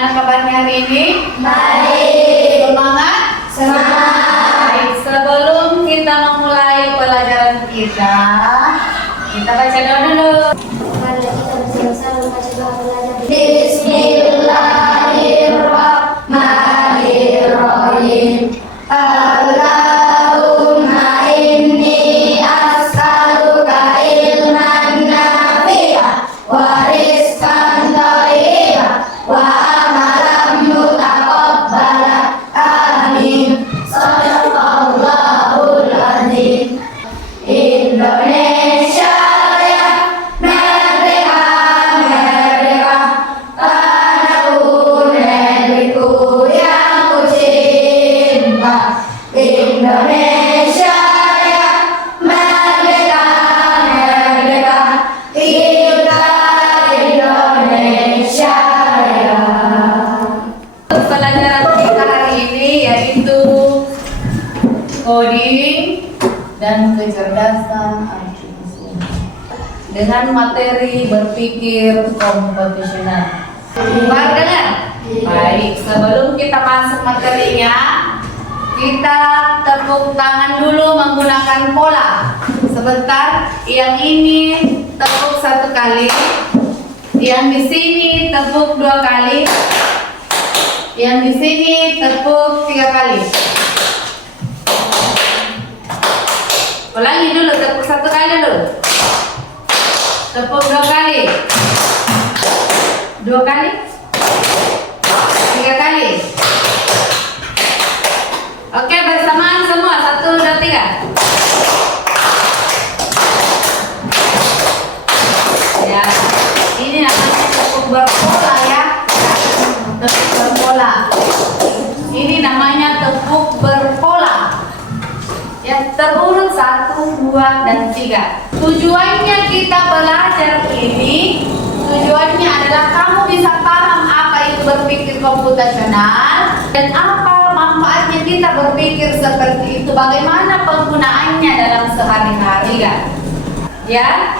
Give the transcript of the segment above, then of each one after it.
Bagaimana kabarnya hari ini? Baik. Semangat? Semangat. Baik, sebelum kita memulai pelajaran kita baca doa dulu. Mari kita bersama-sama membaca doa pelajaran. Bismillahirrahmanirrahim. Allahumma inni as'aluka ilman nafi'an wa rizqan thayyiban wa amalan mutaqabbalan. Amin. Shadaqallahul azim. Indonesia Raya merdeka, merdeka, tanahku negeriku yang ku cinta. Indonesia Raya merdeka, merdeka, kita Indonesia Raya. Pelajaran kita hari ini yaitu coding dan kecerdasan artifisial dengan materi berpikir komputasional. Baru dengar? Baik, sebelum kita masuk materinya, kita tepuk tangan dulu menggunakan pola. Sebentar, yang ini tepuk 1 kali, yang di sini tepuk 2 kali, yang di sini tepuk 3 kali. Ulangi dulu, tepuk 1 kali dulu. Tepuk 2 kali. 2 kali. 3 kali. Oke, bersamaan semua. 1, 2, 3. Ya, ini namanya tepuk berpola ya. Tepuk berpola. Ini namanya tepuk berpola. Ya, terurut 1, 2, dan 3. Tujuannya kita belajar ini, tujuannya adalah kamu bisa paham apa itu berpikir komputasional dan apa manfaatnya kita berpikir seperti itu, bagaimana penggunaannya dalam sehari-hari kan. Ya.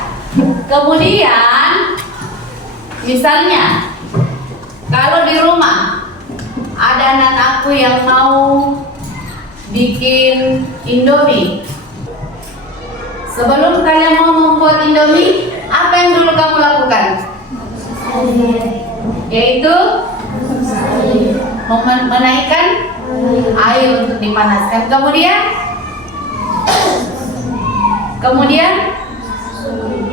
Kemudian misalnya kalau di rumah ada anak aku yang mau bikin Indomie. Sebelum kalian mau membuat Indomie, apa yang dulu kamu lakukan? Yaitu menaikkan air untuk dipanaskan. Kemudian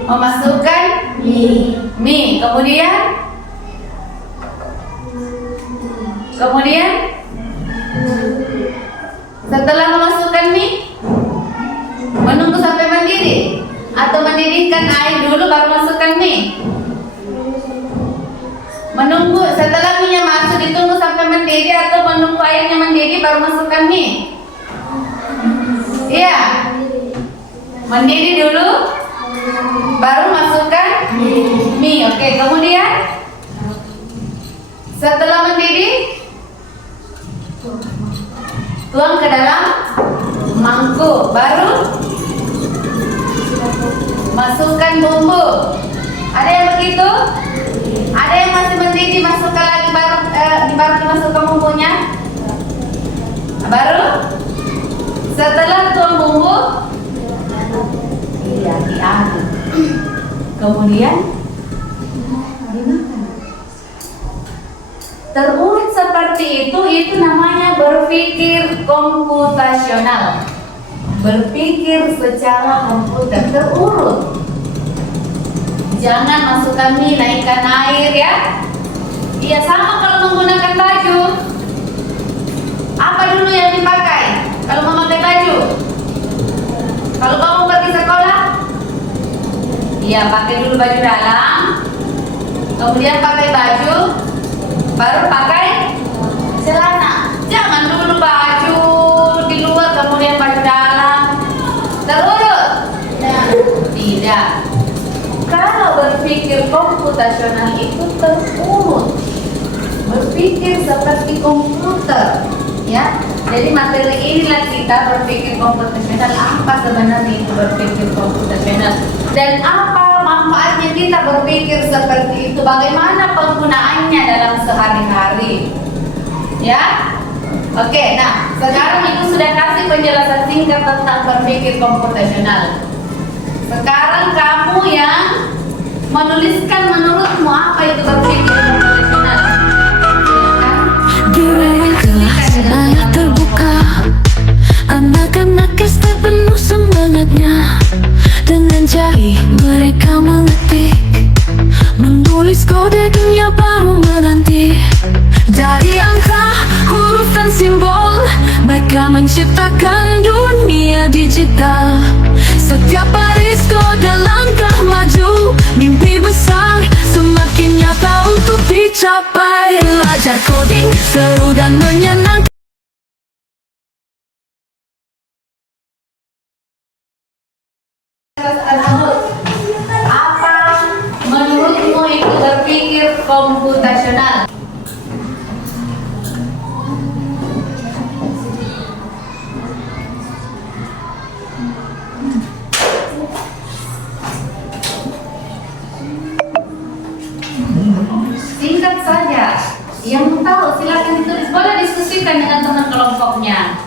memasukkan mie. Kemudian setelah memasukkan mie, menunggu sampai mendidih atau mendidihkan air dulu baru masukkan mie. Menunggu setelah mie masuk ditunggu sampai mendidih atau menunggu airnya mendidih baru masukkan mie. Iya. Mendidih dulu baru masukkan mie. Oke, kemudian setelah mendidih tuang ke dalam mangkuk, baru masukkan bumbu. Ada yang begitu? Ada yang masih mendidih, masukkan lagi baru dimasukkan bumbunya. Baru setelah tuang bumbu, diaduk. Kemudian dimakan. Terurut seperti itu namanya berpikir komputasional. Berpikir secara komputer, terurut. Jangan masukkan mie, naikkan air ya. Iya, sama kalau menggunakan baju. Apa dulu yang dipakai kalau memakai baju? Kalau kamu pergi sekolah, iya, pakai dulu baju dalam, kemudian pakai baju, baru pakai celana. Jangan dulu baju di luar kemudian baju dalam. Terurut? Tidak. Kalau berpikir komputasional itu terurut, berpikir seperti komputer, ya. Jadi materi inilah kita berpikir komputasional. Apa sebenarnya itu berpikir komputasional dan apa manfaatnya kita berpikir seperti itu? Bagaimana penggunaannya dalam sehari-hari? Ya? Oke, nah sekarang Ibu sudah kasih penjelasan singkat tentang berpikir komputasional. Sekarang kamu yang menuliskan menurutmu apa itu berpikir komputasional. Di ruang kelas saya terbuka, anak-anak SD penuh semangatnya. Dengan jari mereka mengetik, menulis kode dunia baru menanti. Dari angka, huruf dan simbol, mereka menciptakan dunia digital. Setiap baris kode langkah maju, mimpi besar semakin nyata untuk dicapai. Belajar coding seru dan menyenangkan. Apa menurutmu itu berpikir komputasional? Singkat saja. Yang tahu silakan ditulis. Boleh diskusikan dengan teman kelompoknya.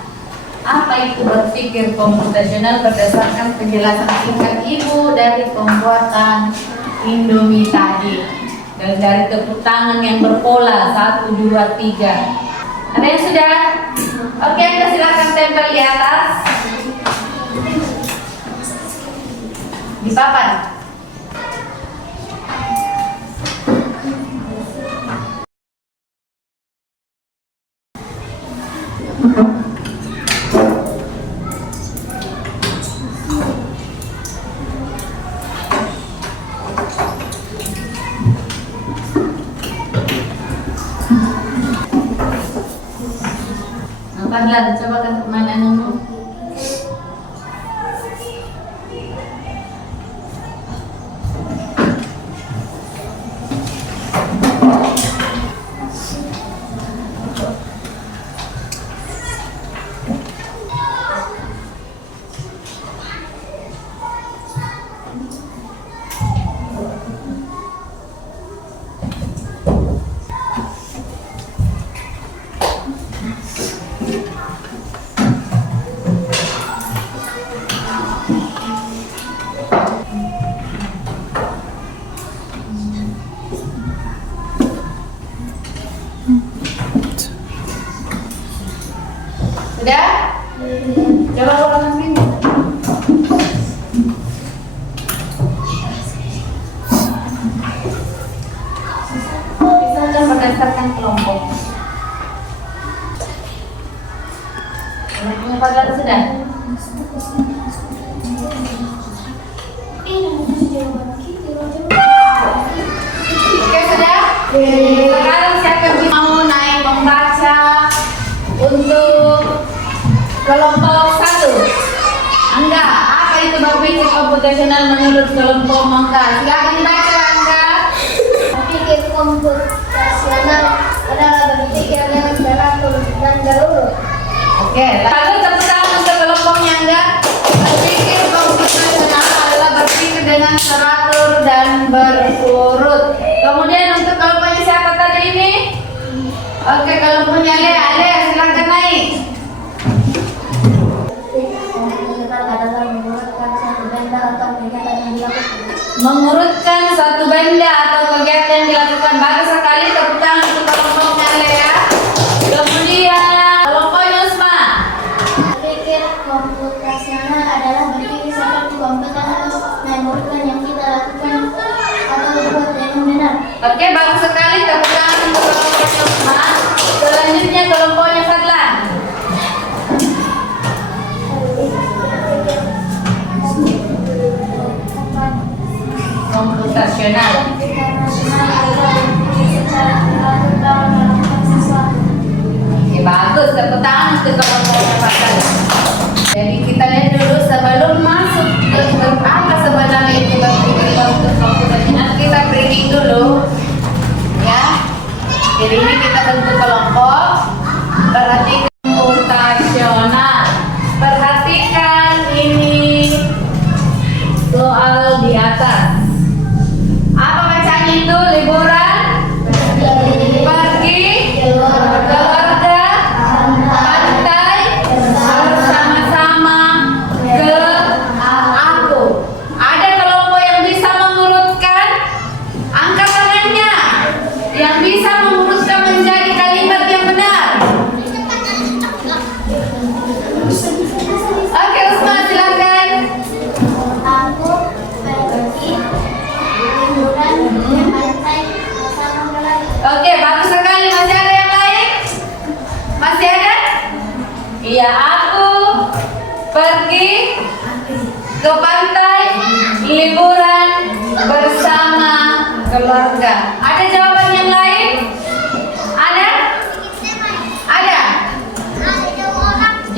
Apa itu berpikir komputasional berdasarkan penjelasan singkat Ibu dari pembuatan Indomie tadi, dan dari tepuk tangan yang berpola 1, 2, 3. Ada yang sudah? Oke, Anda silakan tempel di atas, di papan. Fadlan, coba kan kemana nemu? Sudah? Coba ulangan sini. Bisa berdasarkan kelompok. Kelompoknya Fadlan sudah? Oke, sudah? Sekarang siapa yang mau naik membaca untuk kelompok 1? Angga, apa itu berpikir komputasional menurut kelompok Angga? Silakan dibaca, Angga. Berpikir komputasional adalah berpikir dengan teratur dan terurut. Oke, lalu tepuk tangan untuk kelompoknya, Angga. Berpikir komputasional adalah berpikir dengan teratur dan berurut. Kemudian untuk kelompoknya siapa tadi ini? Oke, kelompoknya Ale, silakan naik. Adalah mengurutkan satu benda atau kegiatan yang dilakukan. Mengurutkan satu benda atau kegiatan yang dilakukan. Bagus sekali, tepuk tangan untuk kelompoknya Ale ya. Kemudian kelompoknya Usma. Berpikir komputasional adalah berpikir seperti komputer atau mengurutkan yang kita lakukan atau buat yang benar. Oke, bagus sekali, tepuk tangan untuk kelompoknya Usma. Selanjutnya kelompoknya Fadlan. Komputasional. Oke, bagus, tepuk tangan untuk kelompoknya Fadlan. Jadi kita lihat dulu sebelum masuk ke apa sebenarnya itu berpikir komputasional, kita briefing dulu.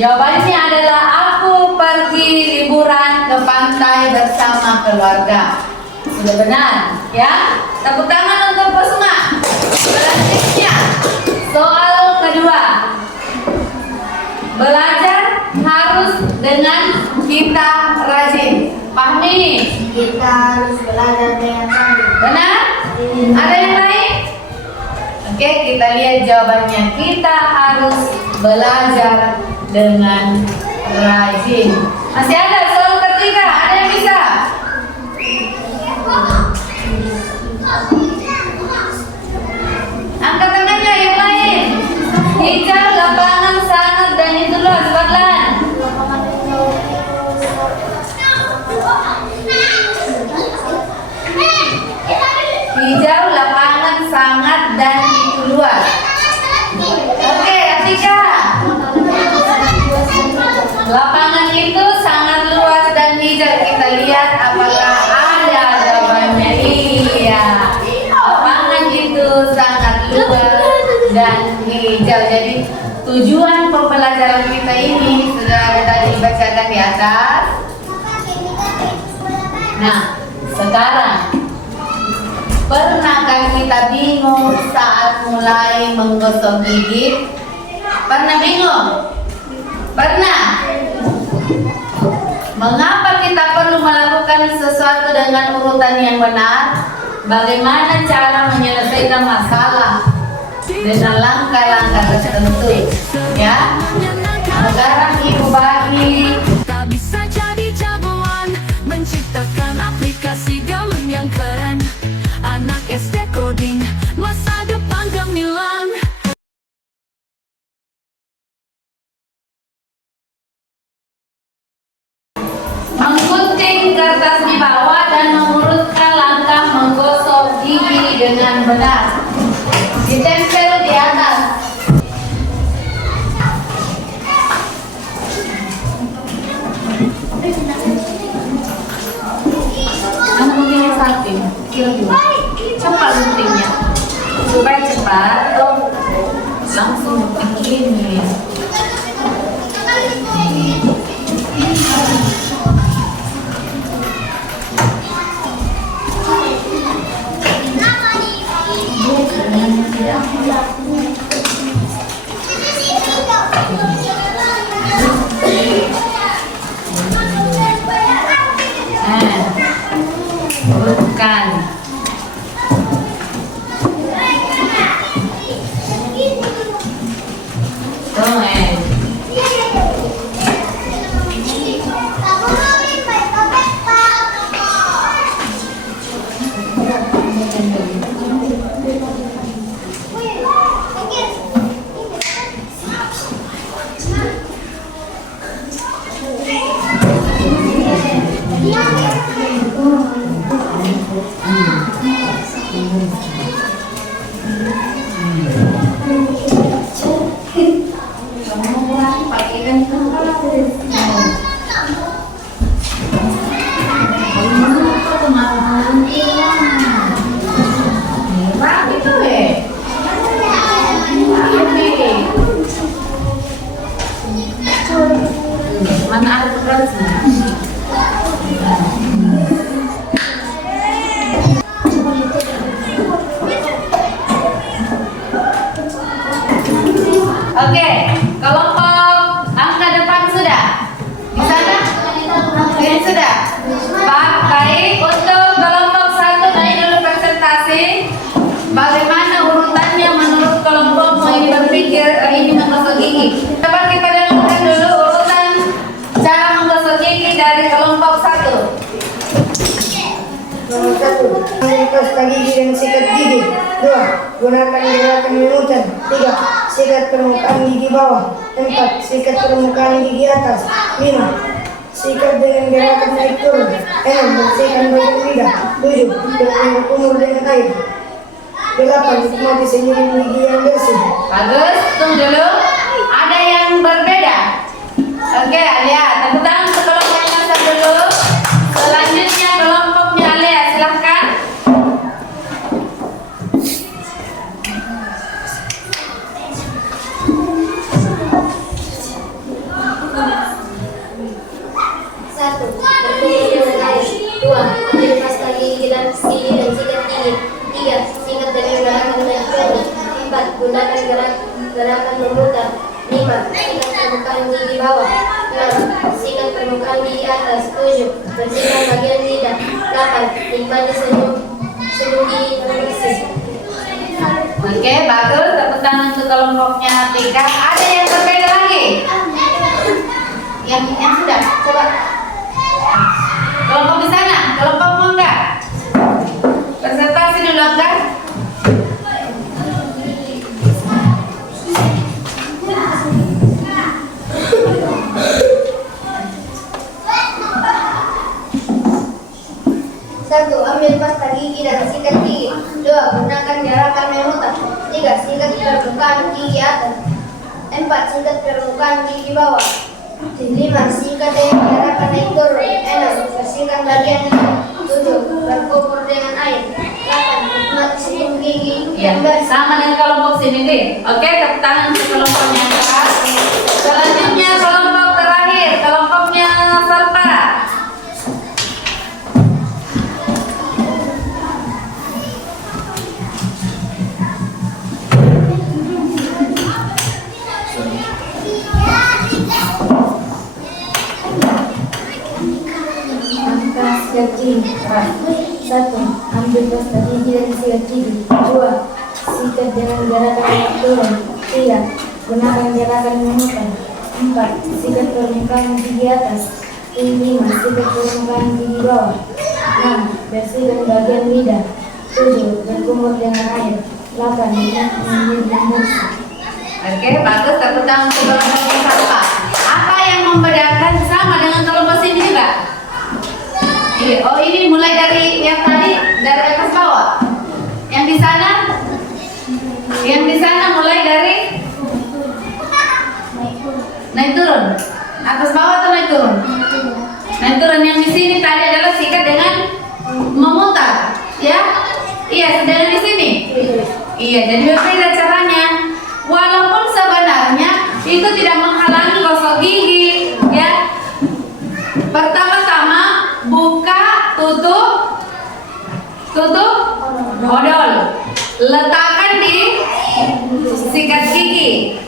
Jawabannya adalah aku pergi liburan ke pantai bersama keluarga. Sudah benar, ya? Tepuk tangan untuk Pusma. Selanjutnya, soal kedua. Belajar harus dengan kita rajin. Fahmi? Kita harus belajar dengan rajin. Benar? Ada yang lain? Oke, kita lihat jawabannya. Kita harus belajar dengan rajin. Masih ada soal ketiga, ada yang bisa? Angkat tangannya yang lain. Hijau, lapangan sangat dan itu luas. Fadlan. Hijau, lapangan sangat dan itu luas. Oke, Atika. Lapangan itu sangat luas dan hijau. Kita lihat apakah ada jawabannya. Iya. Lapangan itu sangat luas dan hijau. Jadi tujuan pembelajaran kita ini sudah ada tadi dibacakan di atas. Nah, sekarang pernahkah kita bingung saat mulai menggosok gigi? Pernah bingung? Pernah? Mengapa kita perlu melakukan sesuatu dengan urutan yang benar? Bagaimana cara menyelesaikan masalah dengan langkah-langkah tertentu? Ya, sekarang Ibu bagi. Tak bisa jadi jagoan menciptakan aplikasi gaun yang keren. Anak SD coding, masa depan gemilang. Menggunting kertas di bawah dan mengurutkan langkah menggosok gigi dengan benar. Ditempel di atas. Kamu guntingnya sakit, kecil dulu. Cepat guntingnya, supaya cepat. Langsung begini. Bukan. Mana ada kertasnya? Oke, kelompok angka depan sudah? Di sana? Ini sudah? Baik, untuk kelompok 1 naik dulu presentasi. Bagaimana urutannya menurut kelompokmu ini berpikir ini menggosok gigi? Coba kita dengarkan dulu urutan cara menggosok gigi dari kelompok 1. Nomor 1, pasta gigi dan sikat gigi. 2, gunakan gerakan minutan. 3, sikat permukaan gigi bawah. 4, sikat permukaan gigi atas. 5, sikat dengan gerakan naik turun. 6, bersihkan bagian lidah. 7, berkumur dengan air. 8, nikmati senyuman gigi yang bersih. Bagus, tunggu dulu. Ada yang berbeda? Oke, Alia, tepuk tangan untuk kelompoknya dulu. Selanjutnya kelompoknya Alia, silahkan. gunakan gerakan memutar. 5. Sikat permukaan gigi bawah. 6. Sikat permukaan gigi atas. 7. Bersihkan bagian lidah. 8. Nikmati senyum gigi yang bersih. Oke, bagus. Tepuk tangan untuk kelompoknya Atika. Ada yang berbeda lagi? Yang sudah, coba. Kelompok di sana, kelompok mau enggak? Presentasi dulu enggak? Satu, ambil pasta gigi dan sikat gigi. 2. Gunakan gerakan memutar. 3. Sikat permukaan gigi atas. 4. Sikat permukaan gigi bawah. 5. Sikat dengan gerakan naik turun. 6. Bersihkan bagian lidah. 7. Berkumur dengan air. 8. Nikmati senyum gigi Ya, yang bersih. sama dengan kelompok sini deh. Oke, tepuk tangan untuk kelompoknya Kak. Selanjutnya kelompok terakhir, kelompoknya Salpa. Angka sikat gigi. 1. Ambil pasta gigi dan sikat gigi. 2. Sikat dengan gerakan naik turun. 3. Gunakan gerakan memutar. 4. Sikat permukaan gigi atas. 5. Sikat permukaan gigi bawah. 6. Bersihkan bagian lidah. 7. Berkumur dengan air. 8. Nikmati yang bersih. Oke, bagus. Tepuk tangan untuk kelompoknya Salpa. Apa yang membedakan sama dengan kelompok sini juga? Iya. Oh, ini mulai dari yang tadi, dari atas bawah. Yang di sana mulai dari naik turun. Atas bawah atau naik turun? Naik turun. Yang di sini tadi adalah sikat dengan memutar, ya? Iya, sedangkan di sini. Iya, jadi berbeda caranya. Walaupun sebenarnya itu tidak menghalangi gosok gigi, ya. Pertama-tama buka, tutup odol. Letakkan di sikat gigi.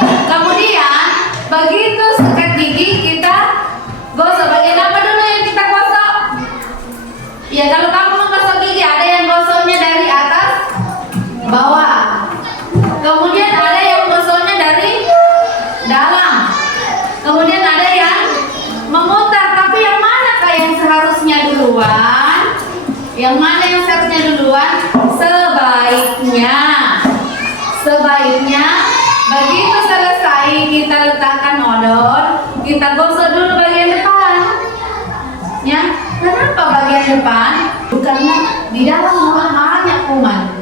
Kemudian begitu sikat gigi kita gosok. Bagian apa dulu yang kita gosok? Ya, kalau kamu menggosok gigi ada yang gosoknya dari atas bawah. Kemudian ada yang gosoknya dari dalam. Kemudian ada yang memutar. Tapi yang manakah yang seharusnya duluan? Yang mana yang seharusnya duluan? Sebaiknya begitu selesai kita letakkan odol, kita gosok dulu bagian depan. Ya, kenapa bagian depan? Karena di dalam banyak kuman.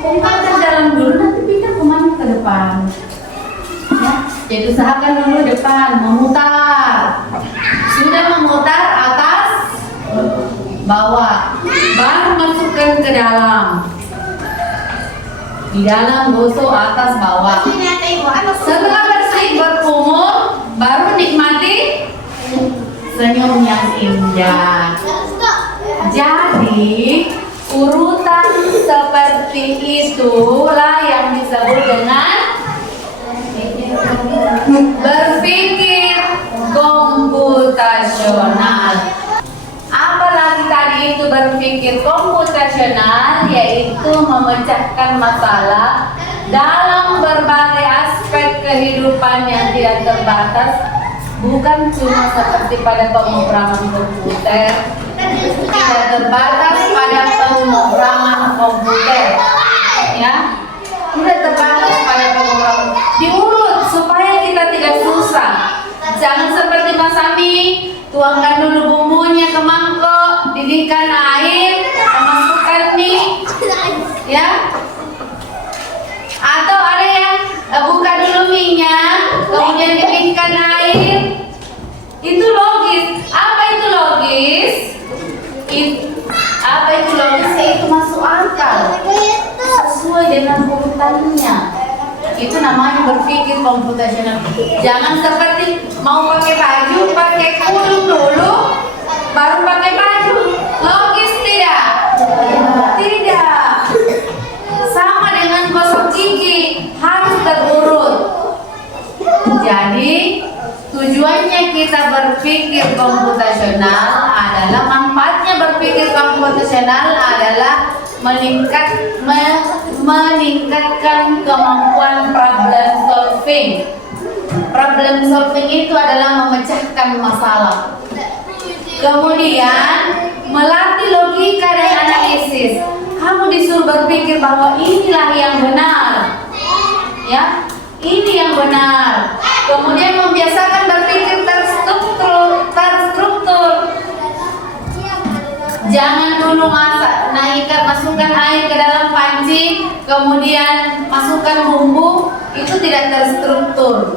Kuman ke dalam dulu, nanti pindah kumannya ke depan. Ya, jadi usahakan dulu depan, memutar. Sudah memutar atas, bawah, baru masukkan ke dalam. Di dalam gosok atas bawah. Setelah bersih berkumur, baru nikmati senyum yang indah. Jadi urutan seperti itulah yang disebut dengan berpikir komputasional. Apalagi tadi itu berpikir komputasional, yaitu memecahkan masalah dalam berbagai aspek kehidupan yang tidak terbatas, bukan cuma seperti pada pemrograman komputer, tidak terbatas pada pemrograman komputer, ya, tidak terbatas pada pemrograman. Diurut supaya kita tidak susah. Jangan seperti Mas Sami, tuangkan dulu bumbunya ke mangkok, didihkan air, masukkan mie, ya. Atau ada yang buka dulu minyak, kemudian didihkan air. Itu logis. Apa itu logis? Apa itu logis? Itu masuk akal, sesuai dengan urutannya. Itu namanya berpikir komputasional. Jangan seperti mau pakai baju, pakai kurung dulu, baru pakai baju. Logis tidak? Tidak. Sama dengan gigi harus terurut. Jadi tujuannya kita berpikir komputasional adalah manfaatnya berpikir komputasional adalah meningkatkan kemampuan problem solving. Problem solving itu adalah memecahkan masalah. Kemudian melatih logika dan analisis. Kamu disuruh berpikir bahwa inilah yang benar, ya, ini yang benar. Kemudian membiasakan berpikir terstruktur. Jangan dulu masukkan air ke dalam panci, kemudian masukkan bumbu, itu tidak terstruktur.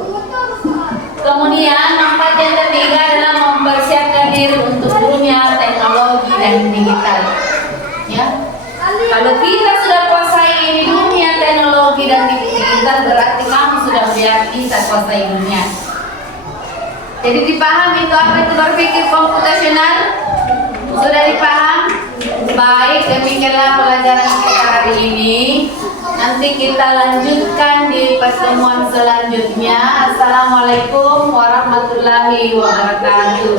Kemudian manfaat yang ketiga adalah mempersiapkan diri untuk dunia teknologi dan digital. Ya, kalau kita sudah kuasai dunia teknologi dan digital, berarti kamu sudah bisa kuasai dunia. Jadi dipahami itu apa itu berpikir komputasional? Sudah dipaham? Baik, demikianlah pelajaran kita hari ini. Nanti kita lanjutkan di pertemuan selanjutnya. Assalamualaikum warahmatullahi wabarakatuh.